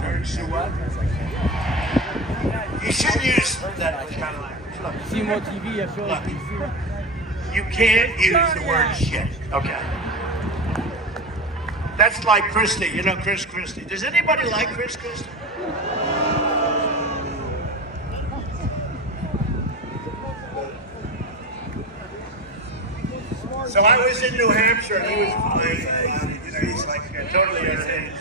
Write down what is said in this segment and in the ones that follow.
Turns to what? You should use that kind of language. Look. Look. You can't use the word shit. Okay. That's like Christie. You know Chris Christie. Does anybody like Chris Christie? So I was in New Hampshire and he was playing about it. You know, he's like totally entertained.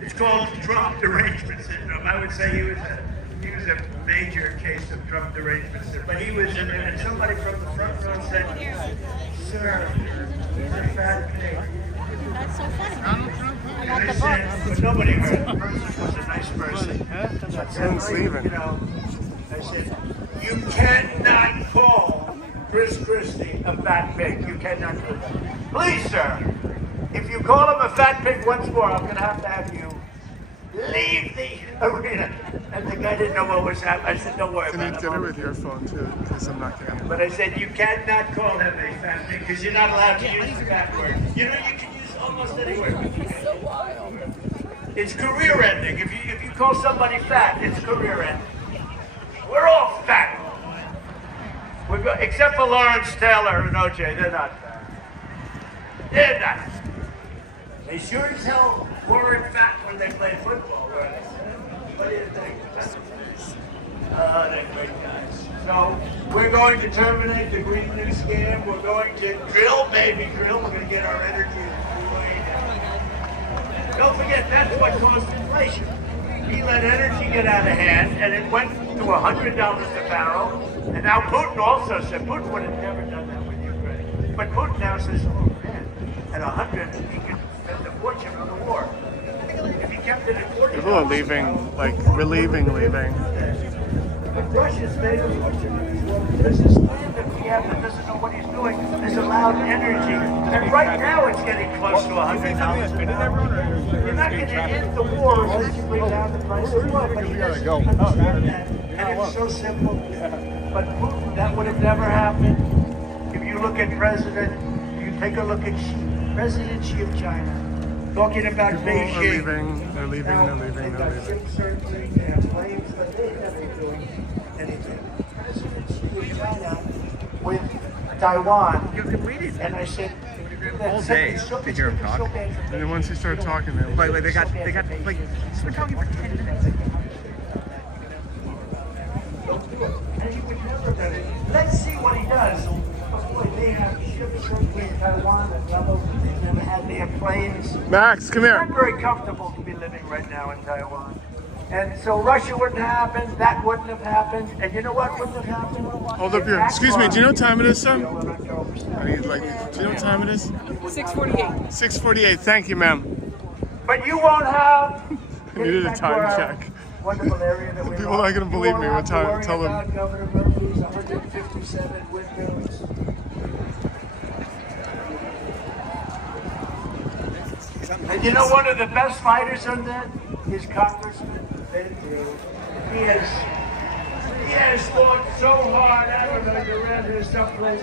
It's called Trump derangement syndrome. I would say he was a major case of Trump derangement syndrome. But he was in there, and somebody from the front row said, "Sir, he's a fat pig." That's so funny. And I said, but nobody heard. The person was a nice person. So I said, you know, I said, you cannot call Chris Christie a fat pig. You cannot do that. Please, sir, if you call him a fat pig once more, I'm going to have you leave the arena. And the guy didn't know what was happening. I said, don't worry about it. Can you get it with your phone too? Because I'm not getting it. But I said, you cannot call him a fat pig because you're not allowed to use the fat word. You know, you can use almost any word. It's career ending. If you call somebody fat, it's career ending. We're all fat. Except for Lawrence Taylor and OJ, they're not fat. They're not. They sure as hell weren't fat when they played football, were they? What do you think? They're great guys. So we're going to terminate the Green New scam. We're going to drill, baby, drill. We're going to get our energy way down. Don't forget, that's what caused inflation. He let energy get out of hand, and it went to $100 a barrel. And now Putin also said, Putin would have never done that with Ukraine. But Putin now says, oh man, at 100, he could spend a fortune on the war. If he kept it at 40, people are leaving, like relieving leaving. But Russia's made a fortune on this war. There's this man that we have that doesn't know what he's doing. There's allowed energy. And right now it's getting close to $100 a barrel. You're not going to end the war unless you bring down the price of oil. But he doesn't understand that. And it's so simple. But Putin, that would have never happened. If you look at you take a look at President Xi of China, talking about Beijing. They're leaving. They got ships circling, they have planes, but they're never doing anything. President Xi of China with Taiwan, and I said, all day to hear him talk. And then once he started talking, they got he's been talking for 10 minutes. And he would never do it. Let's see what he does. But boy, they have ships circling Taiwan at levels they've never had. They have planes. Max, come here. It's not very comfortable to be living right now in Taiwan. And so Russia wouldn't happen, that wouldn't have happened, and you know what wouldn't have happened? Hold up here. Excuse me, do you know what time it is, sir? I need, do you know what time it is? 6:48. 6:48, thank you, ma'am. But you won't have... I needed a time check. Wonderful area that we People are not going to believe me. What time? Tell them. Governor Murphy's 157 windows. And you know one of the best fighters on that is Congressman Ben Drew. He has fought so hard. I don't know, you're around here someplace.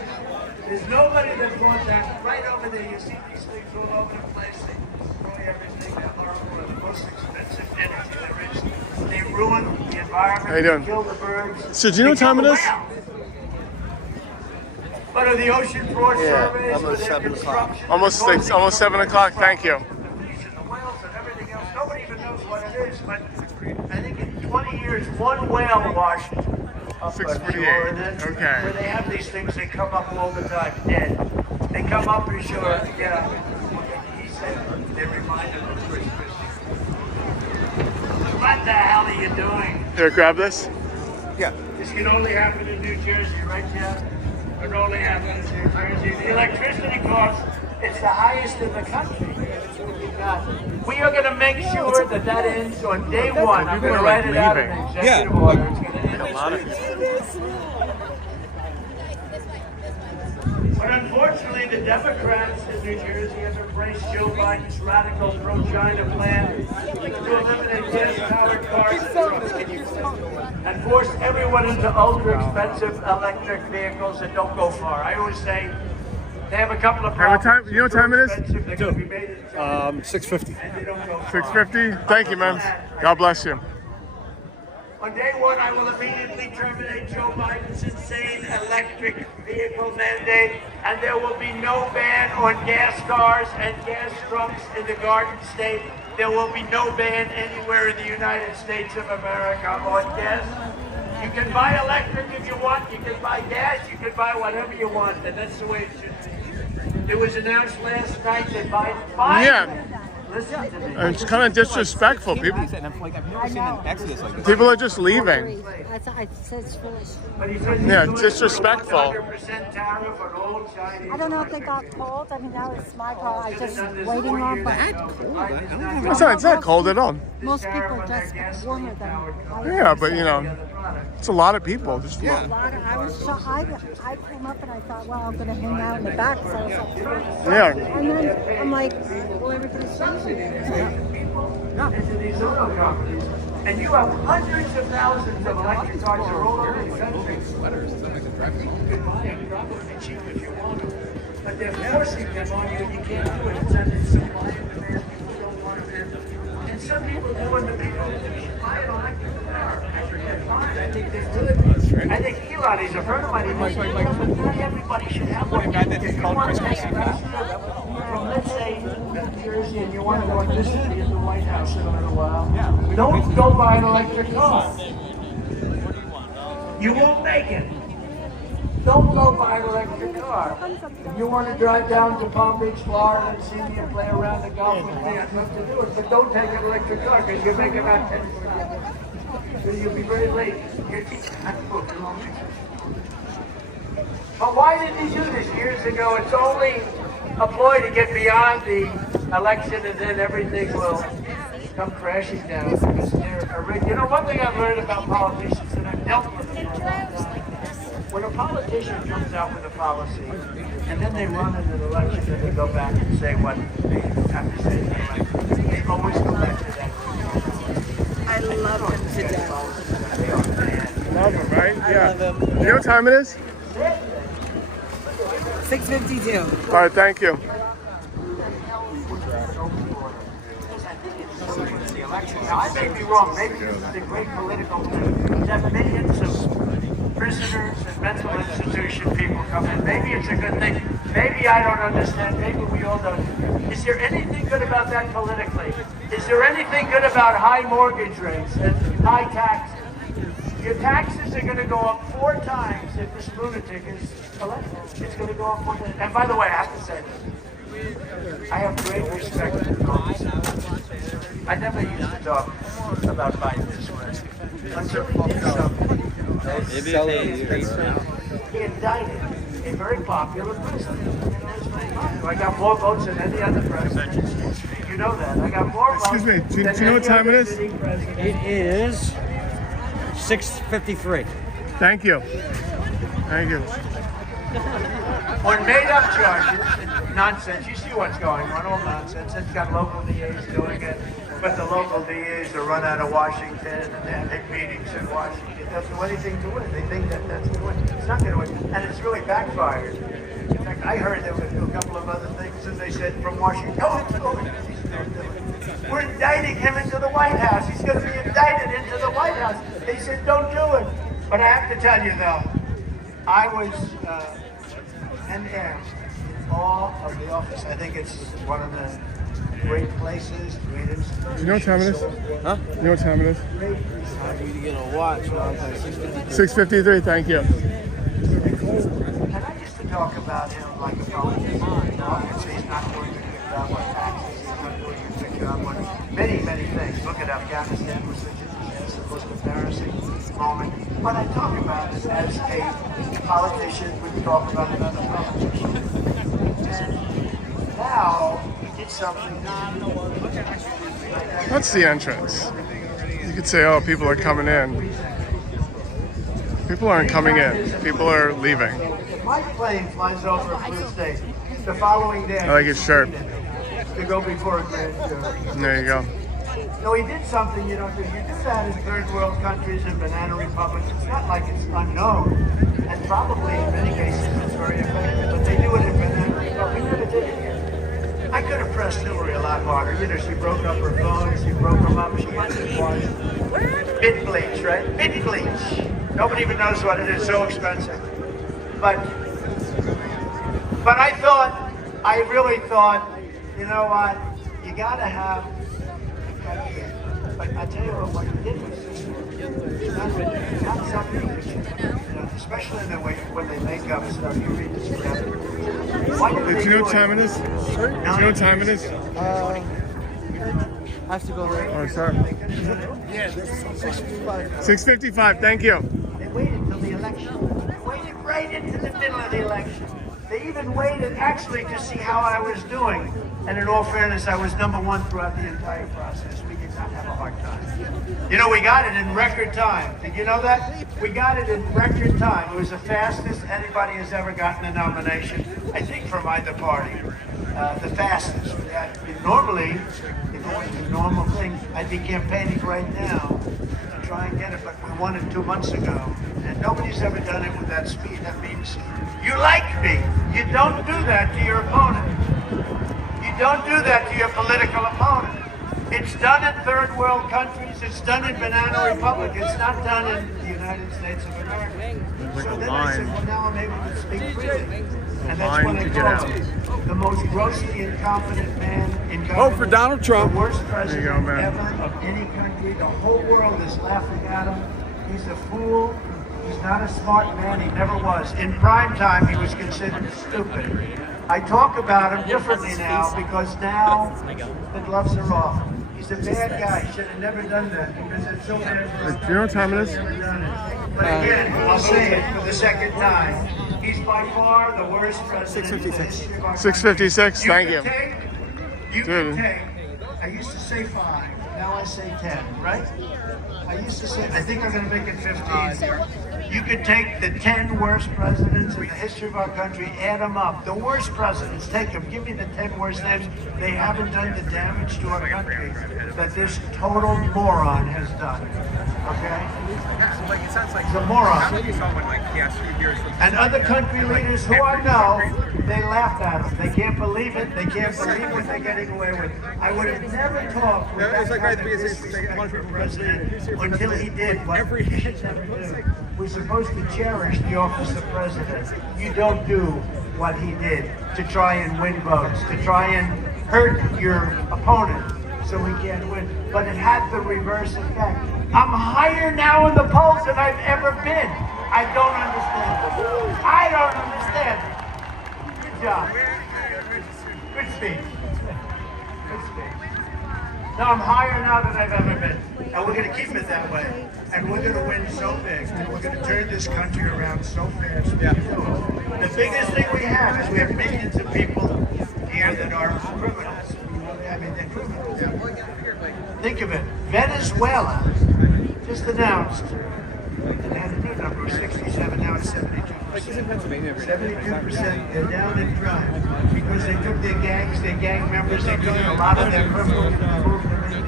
There's nobody that fought that. Right over there, you see these things all over the place. They destroy everything. They're horrible. The most expensive energy there is. They ruin the environment. How you doing? They kill the birds. So do you know what time it is? What are the ocean floor surveys? Almost 7 o'clock. Almost 7 o'clock. Thank you. The whales and everything else. Nobody even knows what it is. But I think in 20 years, one whale washed up 6:48. Okay. Where they have these things, they come up all the time, dead. They come up and sure, yeah. He said they remind him of Chris Christie. What the hell are you doing? Here, grab this. Yeah. This can only happen in New Jersey, right, Jeff? It only happens in New Jersey. The electricity cost, it's the highest in the country. We are going to make sure that that ends on day one. I'm going to write it out in an executive order. It's going to end. A lot of people. But unfortunately, the Democrats in New Jersey have embraced Joe Biden's radical pro-China plan to eliminate gas-powered cars and trucks and force everyone into ultra-expensive electric vehicles that don't go far. I always say, They have a couple of Hey, what time? problems. You know what time it is? Expensive, they're gonna be made in China, 6:50. and they don't go far. 6:50. Thank you, man. God bless you. On day one, I will immediately terminate Joe Biden's insane electric vehicle mandate, and there will be no ban on gas cars and gas trucks in the Garden State. There will be no ban anywhere in the United States of America on gas. You can buy electric if you want, you can buy gas, you can buy whatever you want, and that's the way it should be. It was announced last night that Biden... Yeah. Listen to me. It's kind of disrespectful. People I've never seen an exodus like this. are just leaving. I said it's foolish. But he says Yeah, he's doing disrespectful. 100% tariff on all Chinese. I don't know if they got cold. I mean, that was my call. I just waiting on, but It's not cold at all. most people are just warmer than I Yeah, but you know, it's a lot of people. Just A lot of, I was shocked. I came up and I thought, well, I'm going to hang out in the back. So I was like, yeah. and then I'm like, well, everybody's changing. Into these auto companies, and you have hundreds of thousands of electric cars that are all over the country. You can buy them probably cheap if you want them, but they're forcing them on you. You can't do it. It's under supply and demand. People don't want them, and some people do, and the people who should buy an electric car. I think they're fine. I think they're good. I think Elon, he's a friend of mine. He thinks not everybody should have one. If you want to take from, let's say, New Jersey, and you want to go and visit in the White House in a little while, don't go buy an electric car. You won't make it. Don't go buy an electric car. If you want to drive down to Palm Beach, Florida, and see me and play around the golf with me, I'd love to do it. But don't take an electric car because you're making about 10. So you'll be very late. But why did he do this years ago? It's only a ploy to get beyond the election, and then everything will come crashing down. Because you know, one thing I've learned about politicians, and I've dealt with them for a long time, when a politician comes out with a policy, and then they run in an election, and they go back and say what they have to say in the election, they always go back to that. I love him to death. Love him, right? Yeah. You know what time it is? 6:52. All right, thank you. Now, I may be wrong. Maybe this is a great political thing. Have millions of prisoners and mental institution people come in. Maybe it's a good thing. Maybe I don't understand. Maybe we all don't. Is there anything good about that politically? Is there anything good about high mortgage rates and high taxes? Your taxes are going to go up 4 times if this lunatic is elected. It's going to go up 4 times. And by the way, I have to say this. I have great respect for Congress. I never used to talk about Biden this way. Until he did something. He indicted a very popular president. I got more votes than any other president. You know that. I got more votes. Excuse me, do you than know what any time it other is? sitting president. It is 6:53. Thank you. Thank you. On made-up charges, nonsense. You see what's going on, all nonsense. It's got local DAs doing it, but the local DAs are run out of Washington and they have big meetings in Washington. It doesn't do anything to win. They think that that's going to win. It's not going to win, and it's really backfired. In fact, I heard they were going to do a couple of other things, and they said from Washington, don't do it. We're indicting him into the White House. He's going to be indicted into the White House. They said, don't do it. But I have to tell you, though, I was in awe of the office. I think it's one of the great places, great institutions. You know what time it is? Huh? You know what time it is? I need to get a watch. 6:53. Thank you. And I used to talk about him like a politician. Obviously, he's not doing a good job on taxes. He's not doing a good job on many, many things. Look at Afghanistan was such the most embarrassing moment. But I talk about it as a politician would talk about another politician. And now he did something. That's the entrance. You could say, oh, people are coming in. People aren't coming in. People are leaving. My plane flies over a blue state. The following day, I like his shirt. to go before a grand jury. There you go. No, he did something you don't do. You do that in third world countries and banana republics. It's not like it's unknown. And probably in many cases it's very effective. But they do it in banana sitting here. I could have pressed Hillary a lot harder. You know, she broke up her phone, she broke them up, she had to buy bit bleach, right? Bit bleach. Nobody even knows what it is, so expensive. But I really thought, you know what, you gotta have, but I tell you what you did was not something that you, especially in the way when they make up stuff, you read this forever. Did you know what time it is? Do you know what time it is? I have to go there. Oh, sorry. Yeah, 6:55. 6:55, thank you. They waited till the election. They waited right into the middle of the election. They even waited actually to see how I was doing. And in all fairness, I was #1 throughout the entire process. We did not have a hard time. You know, we got it in record time. Did you know that? We got it in record time. It was the fastest anybody has ever gotten a nomination, I think, from either party. The fastest. Normally, if it was a normal thing, I'd be campaigning right now to try and get it, but we won it 2 months ago. And nobody's ever done it with that speed. That means you like me. You don't do that to your opponent. You don't do that to your political opponent. It's done in third world countries. It's done in banana republic. It's not done in the United States of America. So then I said, well, now I'm able to speak freely. And that's what I call him. The most grossly incompetent man in government. Vote for Donald Trump. The worst president ever of any country. The whole world is laughing at him. He's a fool. He's not a smart man. He never was. In prime time, he was considered stupid. I talk about him differently now because now the gloves are off. He's a bad guy. He should have never done that because it's so bad for his Do you know what time it is? But again, I'll say it for the second time. He's by far the worst president. 6:56. 6:56, thank you. You Dude. can take, I used to say 5, now I say 10, right? I used to say, I think I'm going to make it 15. You could take the 10 worst presidents in the history of our country, add them up. The worst presidents, take them, give me the 10 worst names. They haven't done the damage to our country that this total moron has done. Okay? It sounds like He's a moron. someone like he has 2 years. And other country leaders who I know, they laugh at him. They can't believe it. They can't believe what they're getting away with. I would have never talked with that kind of disrespect for a president until he did what he should never do. We're supposed to cherish the office of president. You don't do what he did to try and win votes, to try and hurt your opponent so he can't win. But it had the reverse effect. I'm higher now in the polls than I've ever been. I don't understand. I don't understand. Good job. Good speech. Good speech. No, I'm higher now than I've ever been. And we're going to keep it that way. And we're going to win so big. And we're going to turn this country around so fast. Yeah. The biggest thing we have is we have millions of people here that are criminals. I mean, they're criminals. Think of it. Venezuela just announced, and they had a new number, 67, now it's 72%. 72%, they're down in crime because they took their gangs, their gang members, they took a lot of their criminals and moved them into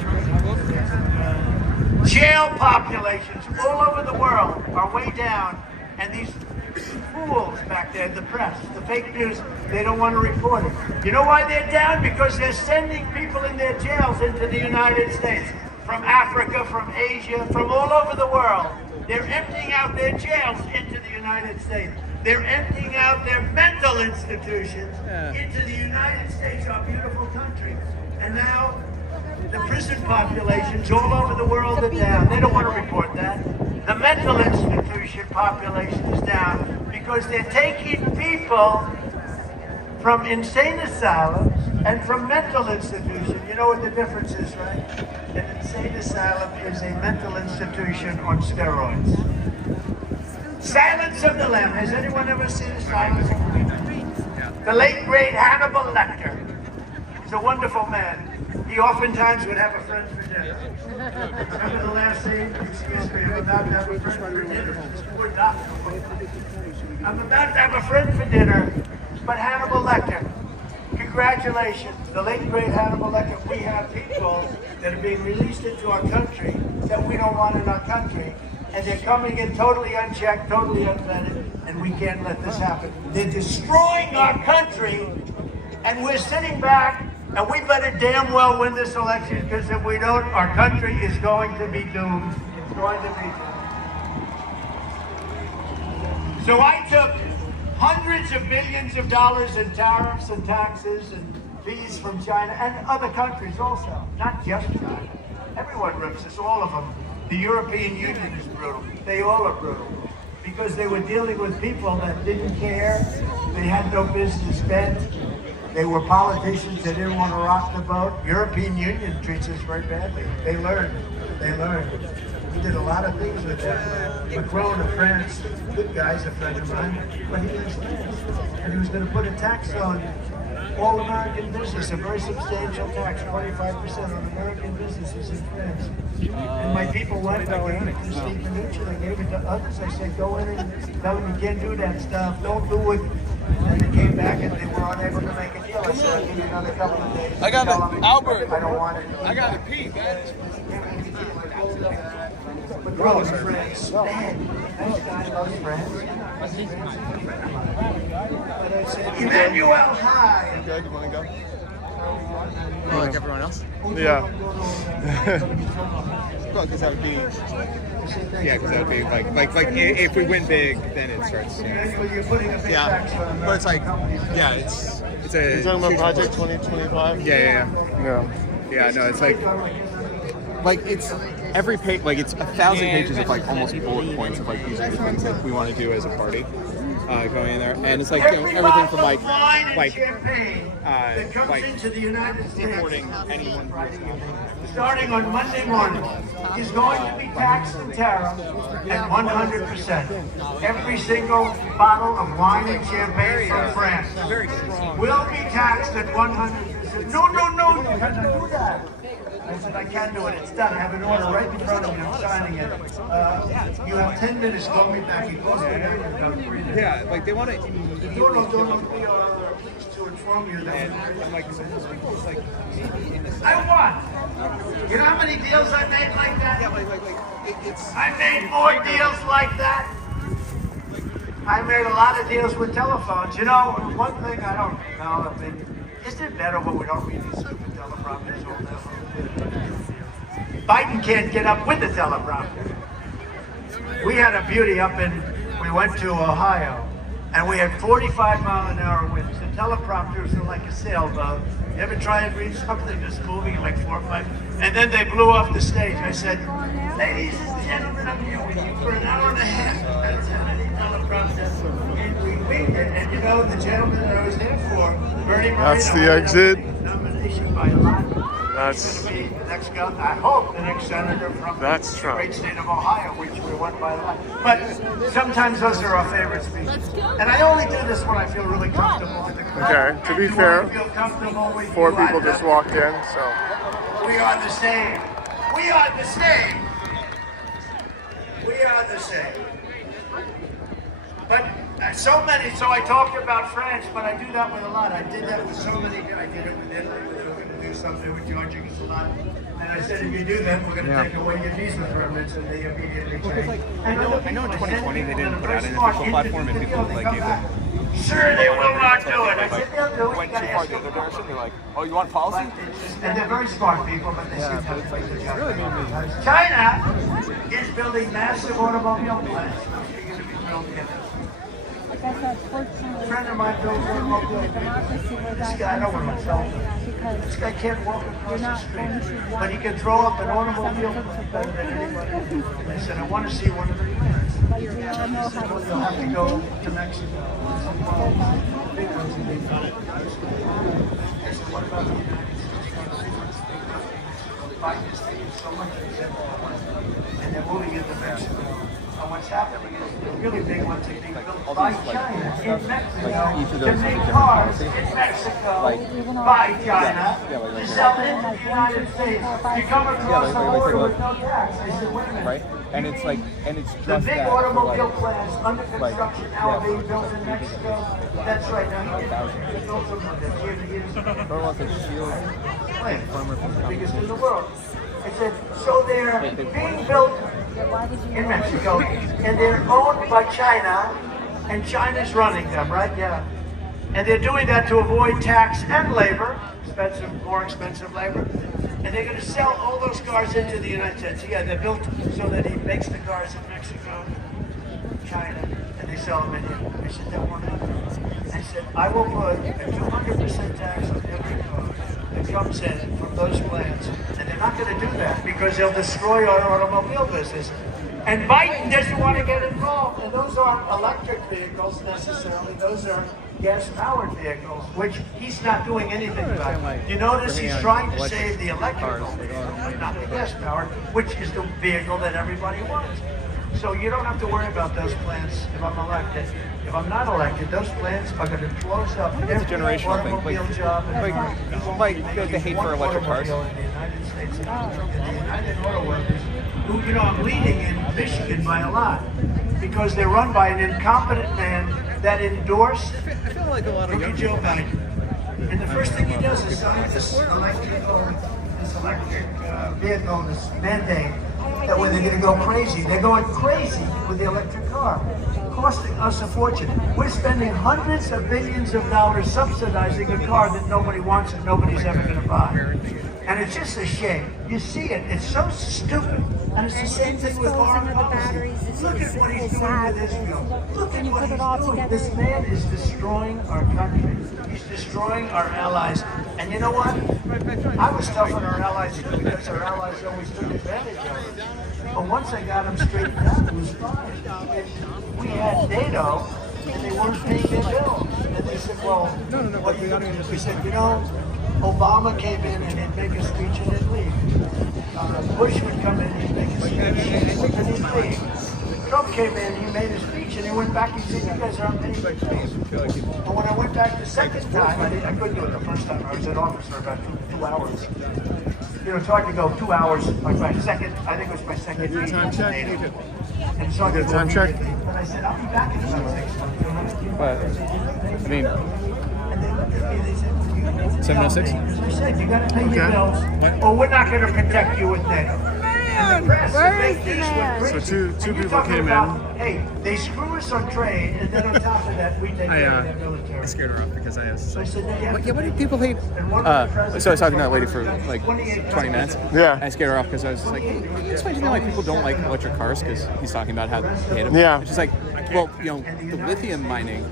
jail populations all over the world are way down, and these fools back there, the press, the fake news, they don't want to report it. You know why they're down? Because they're sending people in their jails into the United States, from Africa, from Asia, from all over the world. They're emptying out their jails into the United States. They're emptying out their mental institutions into the United States, our beautiful country. And now the prison populations all over the world are down. They don't want to report that. The mental institution population is down because they're taking people from insane asylums and from mental institutions. You know what the difference is, right? An insane asylum is a mental institution on steroids. Silence of the Lamb. Has anyone ever seen Silence of the Lamb? The late great Hannibal Lecter. He's a wonderful man. He oftentimes would have a friend for dinner. Remember the last scene? Excuse me, I'm about to have a friend for dinner. This poor doctor. I'm about to have a friend for dinner, but Hannibal Lecter. Congratulations, the late great Hannibal Lecter. We have people that are being released into our country that we don't want in our country, and they're coming in totally unchecked, totally unvetted, and we can't let this happen. They're destroying our country, And we're sitting back, and we better damn well win this election, because if we don't, our country is going to be doomed. It's going to be doomed. So I took hundreds of billions of dollars in tariffs and taxes and fees from China and other countries also, not just China. Everyone rips us, all of them. The European Union is brutal. They all are brutal. Because they were dealing with people that didn't care. They had no business bent. They were politicians that didn't want to rock the boat. European Union treats us very badly. They learned. They learned. We did a lot of things with them. Macron of France, good guy's a friend of mine, but he was France. And he was going to put a tax on all American business, a very substantial tax, 25% on American businesses in France. And my people went, I gave it to Steve Mnuchin, I gave it to others. I said, go in and tell them you can't do that stuff, don't do it. And they came back and they were unable to make a deal. I said, I'll give you another couple of days. I got it, Albert. I don't want it. I got to pee, man. Macron is France. Nice guy, loves France. Emmanuel, hi. Greg, you want to go? Like everyone else? Yeah. Well, because that would be... Yeah, because that would be like if we win big, then it starts. You're putting a big tax on American but it's like, companies. yeah, it's a. You're talking about Project 2025? Yeah. No, it's like it's every page, like it's 1,000 pages of like almost bullet points of like these are the things that we want to do as a party. Going in there, and it's like everything from like champagne that comes into the United States supporting anyone. starting on Monday morning is going to be taxed and tariffed at 100%. Every single bottle of wine and champagne from France will be taxed at 100%. No, you have to do that. I said, I can't do it. It's done. I have an order right in front of me. I'm signing it. You have 10 minutes. Call me back. He goes to Yeah, like they want to. don't be pleased to inform you that. And like some of those people, it's like maybe in the. I won. You know how many deals I made like that? Yeah, it's. I made more deals like that. I made a lot of deals with telephones. You know, one thing I don't know, I mean, isn't it better when we don't read these stupid teleprompters all day? Biden can't get up with the teleprompter. We had a beauty up in, we went to Ohio, and we had 45-mile-an-hour winds. The teleprompters are like a sailboat. You ever try and read something that's moving at like 4 or 5? And then they blew off the stage. I said, ladies and gentlemen, I'm here with you for an hour and a half. I don't have any teleprompter. And we winged it. And you know, the gentleman that I was there for, Bernie Moreno. That's the exit. Nomination by a lot. That's. He's going to be the next guy, I hope, the next senator from That's the Trump. great state of Ohio, which we won by a lot. But sometimes those are our favorite speeches. And I only do this when I feel really comfortable with the crowd. Okay, to be And fair, when I feel comfortable with 4 you, people I just love walked in, so. We are the same. We are the same. We are the same. But so many, so I talked about France, but I do that with a lot. I did that with so many, I did it with Italy, we were going to do something with charging us a lot. And I said, if you do that, we're going to take away your visa permits, and they immediately changed. I know in 2020 they didn't put out an official platform, and people like gave them. Sure, they will not do it. I said, they'll do it. Went too far the other direction. They're like, oh, you want policy? And they're very smart people, but they seem to have to the job. China is building massive automobile plants. You're going to be thrilled to get this. Like I said, fortunately, A friend of mine builds automobile democracy where This that guy, I don't want to tell him. because This guy can't walk across you're the not street, going to want but he can throw up an automobile better than anybody. I said, I want to see one of the plants. but you all know how to You'll have to see go things. to Mexico. Big ones that they've done it. I said, what about the United States? Biden is taking so much of his and they're moving into Mexico. And what's happening is the really big ones are being built by China in Mexico to make cars in Mexico by China to sell into the United States. You come across the border with no tax. I said, wait a minute. Right? And it's like, and it's The just big that. automobile plants under construction now are being built in Mexico. That's right. Now, he built some of them years ago. The biggest in the world. I said, so they're being built in Mexico, and they're owned by China, and China's running them, right? Yeah. And they're doing that to avoid tax and labor, more expensive labor. And they're going to sell all those cars into the United States. Yeah, they're built so that he makes the cars in Mexico, China, and they sell them in here. I said, that won't happen. I said, I will put a 200% tax on every car that comes in from those plants. And they're not going to do that because they'll destroy our automobile business. And Biden doesn't want to get involved. And those aren't electric vehicles necessarily. Those are gas-powered vehicles, which he's not doing anything about. You notice he's trying to save the electrical vehicle, not the gas-powered, which is the vehicle that everybody wants. So you don't have to worry about those plants if I'm elected. If I'm not elected, those plants are going to close up every generational thing. automobile job. Like the hate for electric cars. In the United States, the United Auto Workers, who, you know, I'm leading in Michigan by a lot, because they're run by an incompetent man that endorsed Joe Biden. And the first thing he does is sign this electric vehicle, this mandate, that when they're going to go crazy, they're going crazy with the electric car, costing us a fortune. We're spending hundreds of billions of dollars subsidizing a car that nobody wants and nobody's ever going to buy. And it's just a shame. You see it, it's so stupid. And it's the same thing with foreign policy. Look at what he's doing with Israel. Look at what he's doing. This man is destroying our country. He's destroying our allies. And you know what? I was tough on our allies too, because our allies always took advantage of it. But once I got them straightened out, it was fine. And we had NATO, and they weren't paying their bills. And they said, well, what are you going to do? We said, you know, Obama came in and he'd make a speech and he'd leave. Bush would come in, he'd make a speech and he'd leave. Trump came in, he made a speech and he went back and said, you guys aren't paying your bills. But when I went back the second time, I couldn't do it the first time. I was in office for about two hours. You know, it's hard to go 2 hours, like my second, I think it was my second meeting. Time check? And so I Did a time check? But I said, I'll be back in about 6 months. But, I mean, And they looked at me, they said, 706? I said, you gotta pay your bills, or we're not gonna protect you with NATO. And the press, Where the is fake the news man? went crazy. So two And you're people talking came about, hey, they screw us on trade, and then on top of that, we take care of their military. I scared her off because I was So I like, said, yeah, what do people hate? So I was talking to that lady for like 20 minutes. Yeah. I scared her off because I was just like, hey, can you explain to me why people don't like electric cars? Because he's talking about how they hate them. Yeah. She's like, well, you know, the lithium mining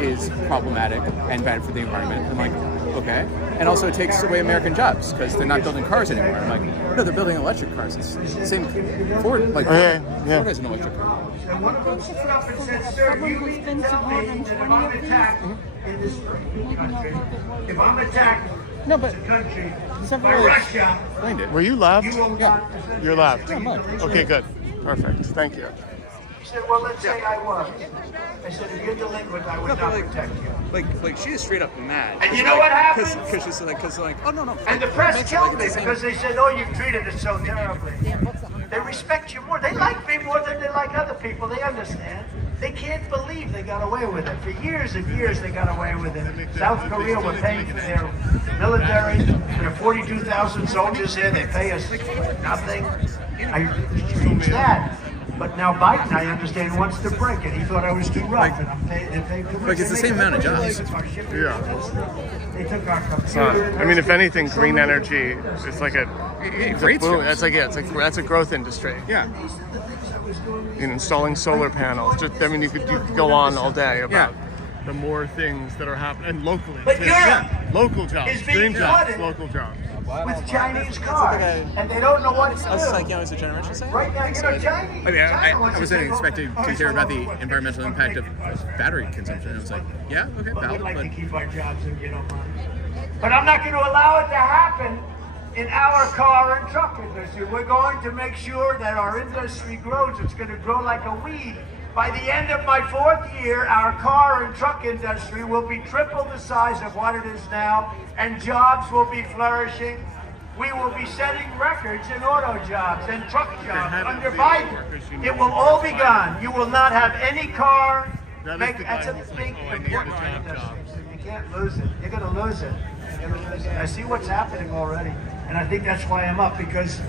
is problematic and bad for the environment. I'm like, okay. And also it takes away American jobs because they're not building cars anymore. I'm like, no, they're building electric cars. It's the same. Ford, like, Okay, yeah. Ford has an electric car. And one of them stood up and said, sir, you mean to tell me that if I'm attacked in this free country, if I'm attacked No, but in the country by several Russia, explained it. Were you left? you will Yeah. not defend You're yourself. left. Okay, good. Perfect. Thank you. He said, well, let's say I was. I said, if you're delinquent, I would not protect you. Like she is straight up mad. And you know what happened? Because she's like, oh no. And the press killed me because they said, oh, you've treated us so terribly. They respect you more. They like me more than they like other people. They understand. They can't believe they got away with it. For years and years, they got away with it. South Korea were paying for their military. There are 42,000 soldiers here. They pay us nothing. I changed that. But now Biden, I understand, wants to break it. He thought I was too rough, and they're paying too much. Like it's the same amount of jobs. Yeah. They took our computer. I mean, if anything, green energy is like a Great boom. jobs. That's like that's a growth industry. Yeah. You know, installing solar panels. Just, I mean, you could go on all day about the more things that are happening locally. But too. Europe Local jobs, is being dream jobs, flooded. local jobs. With Chinese cars, and they don't know what to do. I was just like, it's a generation thing. Right now, you know, Chinese. I mean, I China wants to wasn't take over. expecting to hear about the environmental impact of battery consumption. I was like, yeah, okay, Well, valid, we'd like but to keep our jobs and get our money. But I'm not going to allow it to happen in our car and truck industry. We're going to make sure that our industry grows. It's going to grow like a weed. By the end of my 4th year, our car and truck industry will be triple the size of what it is now, and jobs will be flourishing. We will be setting records in auto jobs and truck jobs under Biden. It will all be gone. You will not have any car. That's a big, important industry. You can't lose it. You're going to lose it. You're going to lose it. I see what's happening already, and I think that's why I'm up, because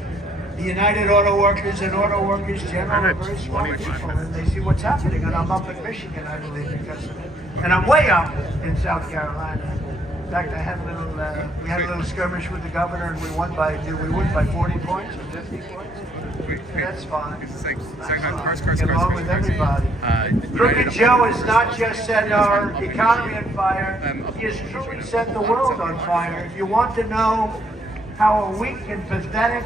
the United Auto Workers and Auto Workers General are very smart people, and they see what's happening. And I'm up in Michigan, I believe, because of it. And I'm way up in South Carolina. In fact, I had we had a little skirmish with the governor, and we won by 40 points or 50 points. That's fine. It's like Get along with everybody. Crooked Joe has not just set our economy on fire, he has truly set the world on fire. If you want to know how a weak and pathetic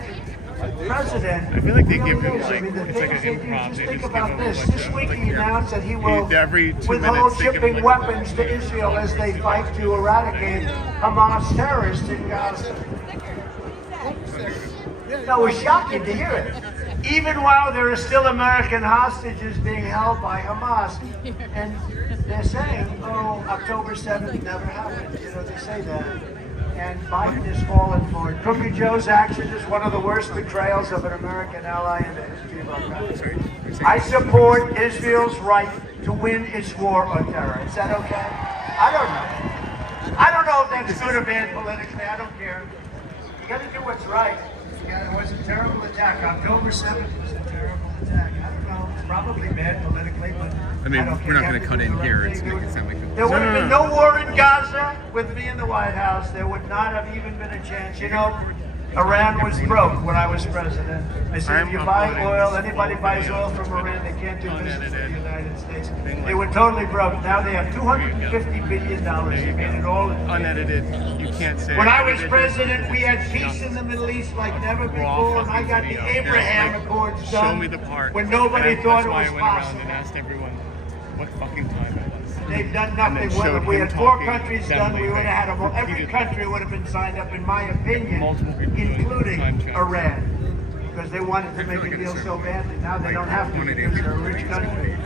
president, I feel like they give him is, like, the it's like things an they do, improv. just They think just give about him this. like This week he announced that he will every 2 withhold minutes they give him shipping like weapons to Israel as they fight to eradicate Hamas terrorists in Gaza. No, it was shocking to hear it. Even while there are still American hostages being held by Hamas, and they're saying, oh, October 7th never happened. You know, they say that. And Biden is fallen for it. Crooked Joe's action is one of the worst betrayals of an American ally in the history of our country. I support Israel's right to win its war on terror. Is that okay? I don't know. I don't know if that's good or bad politically. I don't care. You got to do what's right. Yeah, it was a terrible attack. October 7th was a terrible attack. I don't know. It's probably bad politically, but I mean, we're not going to cut in here and make it sound like there would have been no war in Gaza with me in the White House. There would not have even been a chance. You know, Iran was broke when I was president. I said, if you buy oil, anybody buys oil from Iran, they can't do business with the United States. They were totally broke. Now they have $250 billion. They made it all unedited. You can't say. When I was president, we had peace in the Middle East like never before, and I got the Abraham Accords done. Show me the part. When nobody thought it was possible. That's why I went around and asked everyone what fucking time it was. They've done nothing with it. We had 4 countries done. We would have had them. Every country would have been signed up, in my opinion, including Iran, because they wanted to make a deal so badly. Now they don't have to because they're a rich country.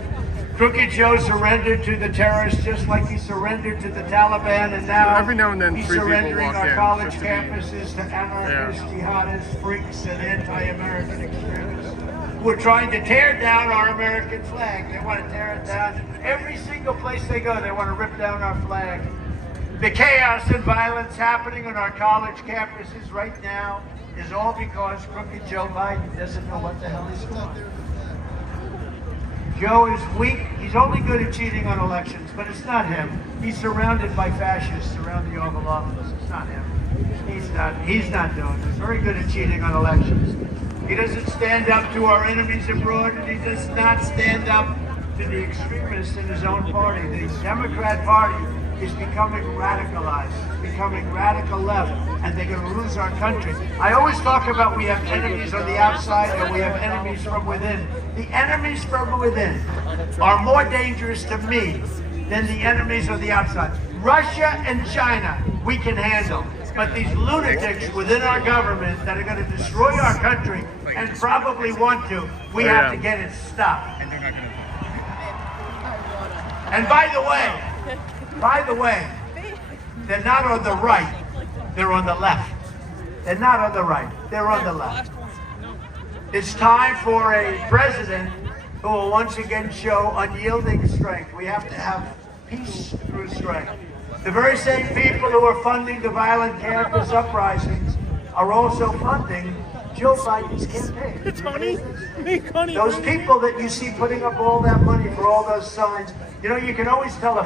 Crooked Joe surrendered to the terrorists just like he surrendered to the Taliban, and now every now and then he's 3 people surrendering walk our in college just to be campuses to anarchists, jihadists, freaks, and anti-American extremists who are trying to tear down our American flag. They want to tear it down. Every single place they go, they want to rip down our flag. The chaos and violence happening on our college campuses right now is all because Crooked Joe Biden doesn't know what the hell he's doing. Joe is weak. He's only good at cheating on elections, but it's not him. He's surrounded by fascists around the Oval Office. It's not him. He's not doing it. He's very good at cheating on elections. He doesn't stand up to our enemies abroad, and he does not stand up to the extremists in his own party. The Democrat Party is becoming radicalized. It's becoming radical left, and they're going to lose our country. I always talk about we have enemies on the outside and we have enemies from within. The enemies from within are more dangerous to me than the enemies on the outside. Russia and China, we can handle. But these lunatics within our government that are going to destroy our country and probably want to, we have to get it stopped. And by the way, they're not on the right, they're on the left. They're not on the right, they're on the left. It's time for a president who will once again show unyielding strength. We have to have peace through strength. The very same people who are funding the violent campus uprisings are also funding Joe Biden's campaign. Those people that you see putting up all that money for all those signs, you know, you can always tell a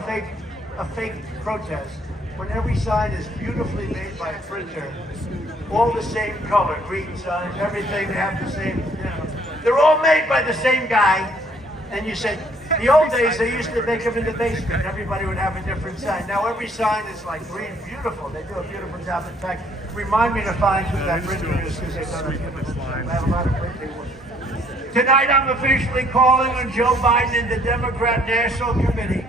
fake protest when every sign is beautifully made by a printer, all the same color, green signs, everything, they have the same, you know, they're all made by the same guy, and you say, the old days, they used to make them in the basement. Everybody would have a different sign. Now every sign is like green, beautiful. They do a beautiful job. In fact, remind me to find who that printer is because they've done a beautiful job. I have a lot of printing work. Tonight, I'm officially calling on Joe Biden and the Democrat National Committee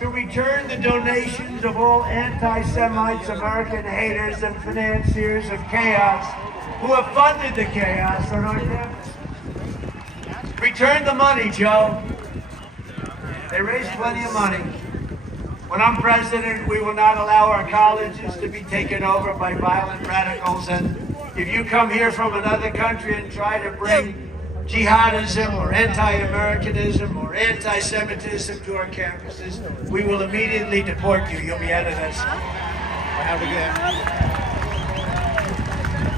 to return the donations of all anti-Semites, American haters, and financiers of chaos who have funded the chaos on our campus. Return the money, Joe. They raise plenty of money. When I'm president, we will not allow our colleges to be taken over by violent radicals. And if you come here from another country and try to bring jihadism or anti-Americanism or anti-Semitism to our campuses, we will immediately deport you. You'll be out of that school. Have a good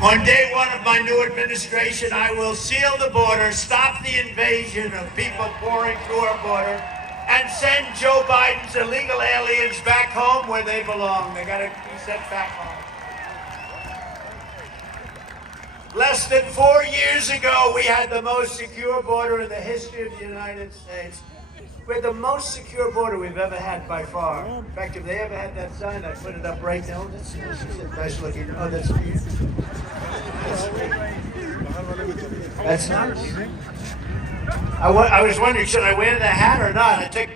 On day one of my new administration, I will seal the border, stop the invasion of people pouring through our border, and send Joe Biden's illegal aliens back home where they belong. They gotta be sent back home. Less than 4 years ago, we had the most secure border in the history of the United States. We're the most secure border we've ever had by far. In fact, if they ever had that sign, I'd put it up right now. That's nice looking. Oh, that's beautiful. That's nice. I was wondering, should I wear the hat or not? I took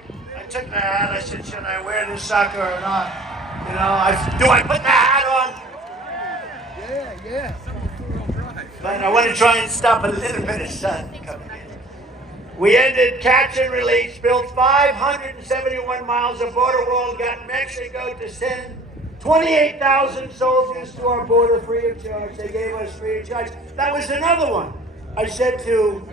the hat. I said, should I wear this sucker or not? You know, do I put the hat on? Yeah. But I want to try and stop a little bit of sun coming in. We ended catch and release, built 571 miles of border wall, got Mexico to send 28,000 soldiers to our border free of charge. They gave us free of charge. That was another one. I said to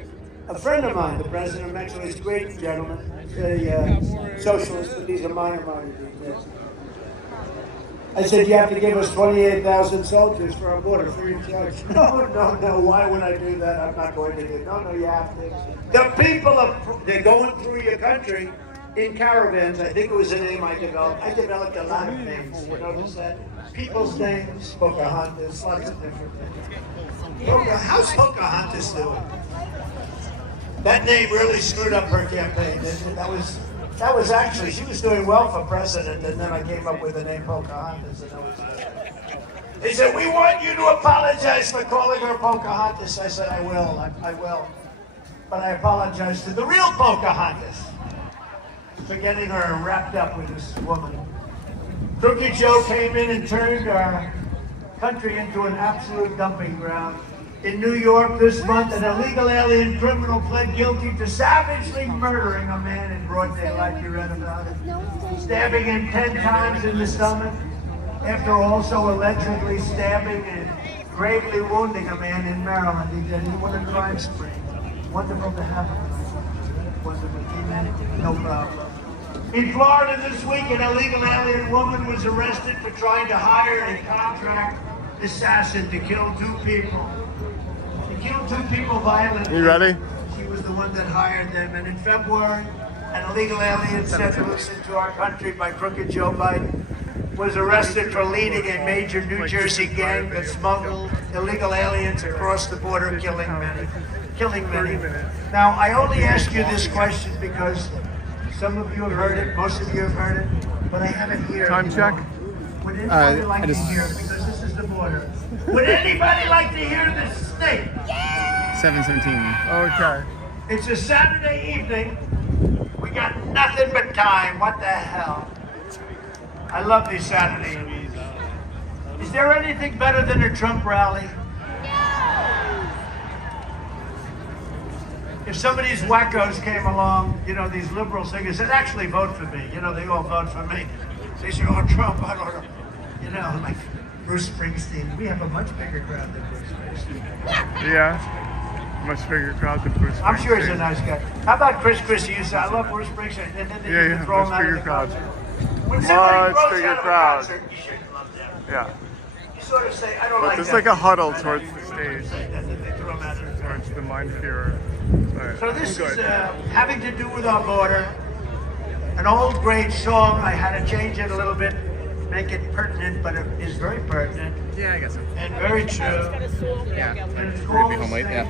a friend of mine, the president of Mexico, he's a great gentleman, a socialist, but he's a minor detail. I said, you have to give us 28,000 soldiers for our border free of charge. No, why would I do that? I'm not going to do it. No, you have to. The people, they're going through your country in caravans. I think it was a name I developed. I developed a lot of names. You notice that? People's names, Pocahontas, lots of different things. How's Pocahontas doing? That name really screwed up her campaign, didn't it? That was actually, she was doing well for president, and then I came up with the name Pocahontas, and that was it. They said, we want you to apologize for calling her Pocahontas. I said, I will. But I apologize to the real Pocahontas for getting her wrapped up with this woman. Crooked Joe came in and turned our country into an absolute dumping ground. In New York this month, an illegal alien criminal pled guilty to savagely murdering a man in broad daylight. You read about it. Stabbing him 10 times in the stomach, after also allegedly stabbing and gravely wounding a man in Maryland. He won a crime spree. Wonderful to have him. Wonderful. No problem. In Florida this week, an illegal alien woman was arrested for trying to hire a contract assassin to kill 2 people. Killed 2 people violently. You ready? She was the one that hired them. And in February, an illegal alien set loose into our country by Crooked Joe Biden was arrested for leading a major New Jersey gang that smuggled illegal aliens across the border, killing many. Now, I only ask you this question because some of you have heard it, most of you have heard it, but I have it here. Time check? Would anybody like to hear it? Because this is the border. Would anybody like to hear this state? 7:17. Okay. It's a Saturday evening. We got nothing but time. What the hell? I love these Saturday evenings. Is there anything better than a Trump rally? If some of these wackos came along, you know, these liberal singers, said, actually vote for me. You know, they all vote for me. They say, oh, Trump, I don't know. You know, like Bruce Springsteen. We have a much bigger crowd than Bruce Springsteen. Yeah. Much bigger crowd than Bruce Springsteen. I'm sure he's a nice guy. How about Chris Christie? You said, I love Bruce Springsteen. And then they used to throw him out of the concert. When somebody Much throws bigger out of a crowd. concert, you shouldn't love them. Yeah. You sort of say, I don't But like there's that. like a huddle towards the stage, And then they throw him out of the towards concert. the minefield. Right. So this Good. is having to do with our border. An old great song. I had to change it a little bit, make it pertinent, but it is very pertinent Yeah, I guess so. and very true. Yeah. And it's We're gonna called be home late. Sing. Yeah.